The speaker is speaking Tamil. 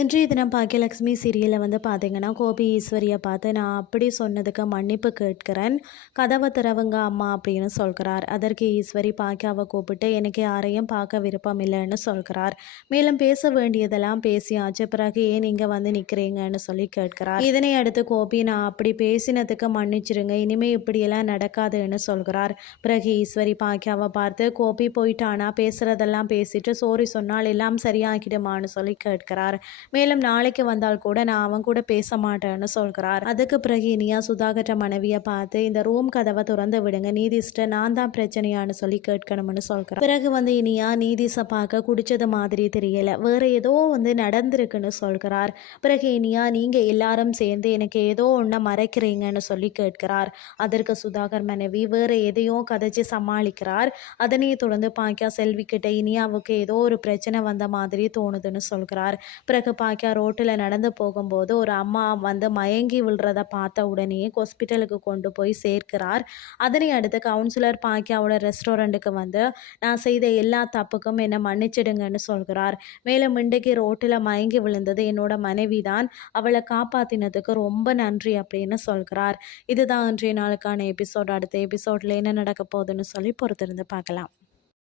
இன்றைய தினம் பாக்கியலட்சுமி சீரியலில் வந்து பார்த்தீங்கன்னா கோபி ஈஸ்வரியை பார்த்து நான் அப்படி சொன்னதுக்கு மன்னிப்பு கேட்கிறேன். கதவை திறவுங்க அம்மா அப்படின்னு சொல்கிறார். அதற்கு ஈஸ்வரி பாக்கியாவை கூப்பிட்டு எனக்கு யாரையும் பார்க்க விருப்பம் இல்லைன்னு சொல்கிறார். மேலும் பேச வேண்டியதெல்லாம் பேசியாச்சு பிறகு ஏன் இங்கே வந்து நிற்கிறீங்கன்னு சொல்லி கேட்கிறார். இதனை அடுத்து கோபி நான் அப்படி பேசினதுக்கு மன்னிச்சிருங்க. இனிமேல் இப்படியெல்லாம் நடக்காதுன்னு சொல்கிறார். பிறகு ஈஸ்வரி பாக்கியாவை பார்த்து கோபி போயிட்டானா? பேசுகிறதெல்லாம் பேசிட்டு சோரி சொன்னால் எல்லாம் சரியாகிடுமான்னு சொல்லி கேட்கிறார். மேலும் நாளைக்கு வந்தால் கூட நான் அவன் கூட பேச மாட்டேன்னு சொல்கிறார். அதுக்கு பிறகு இனியா சுதாகர மனைவியை பார்த்து இந்த ரூம் கதவை திறந்து விடுங்க நீதிஸ்ட நான் தான் பிரச்சனையான்னு சொல்லி கேட்கணும்னு சொல்கிறார். பிறகு வந்து இனியா நீதிஸை பார்க்க குடிச்சது மாதிரி தெரியல வேற ஏதோ வந்து நடந்திருக்குன்னு சொல்கிறார். பிறகு இனியா நீங்க எல்லாரும் சேர்ந்து எனக்கு ஏதோ ஒன்றை மறைக்கிறீங்கன்னு சொல்லி கேட்கிறார். அதற்கு சுதாகர் மனைவி வேற எதையோ கதைச்சு சமாளிக்கிறார். அதனையே தொடர்ந்து பாக்கியா செல்வி கிட்ட இனியாவுக்கு ஏதோ ஒரு பிரச்சனை வந்த மாதிரி தோணுதுன்னு சொல்கிறார். பிறகு பாக்கியா ரோட்டில் நடந்து போகும்போது ஒரு அம்மா வந்து மயங்கி விழுறத பார்த்த உடனே ஹாஸ்பிட்டலுக்கு கொண்டு போய் சேர்க்கிறார். அதனை அடுத்து கவுன்சிலர் பாக்கியாவோட ரெஸ்டாரண்ட்டுக்கு வந்து நான் செய்த எல்லா தப்புக்கும் என்னை மன்னிச்சிடுங்கன்னு சொல்கிறார். மேலும் இன்றைக்கு ரோட்டில் மயங்கி விழுந்தது என்னோட மனைவி தான் அவளை காப்பாற்றினதுக்கு ரொம்ப நன்றி அப்படின்னு சொல்கிறார். இதுதான் இன்றைய நாளுக்கான எபிசோட். அடுத்த எபிசோடில் என்ன நடக்க போகுதுன்னு சொல்லி பொறுத்திருந்து பார்க்கலாம்.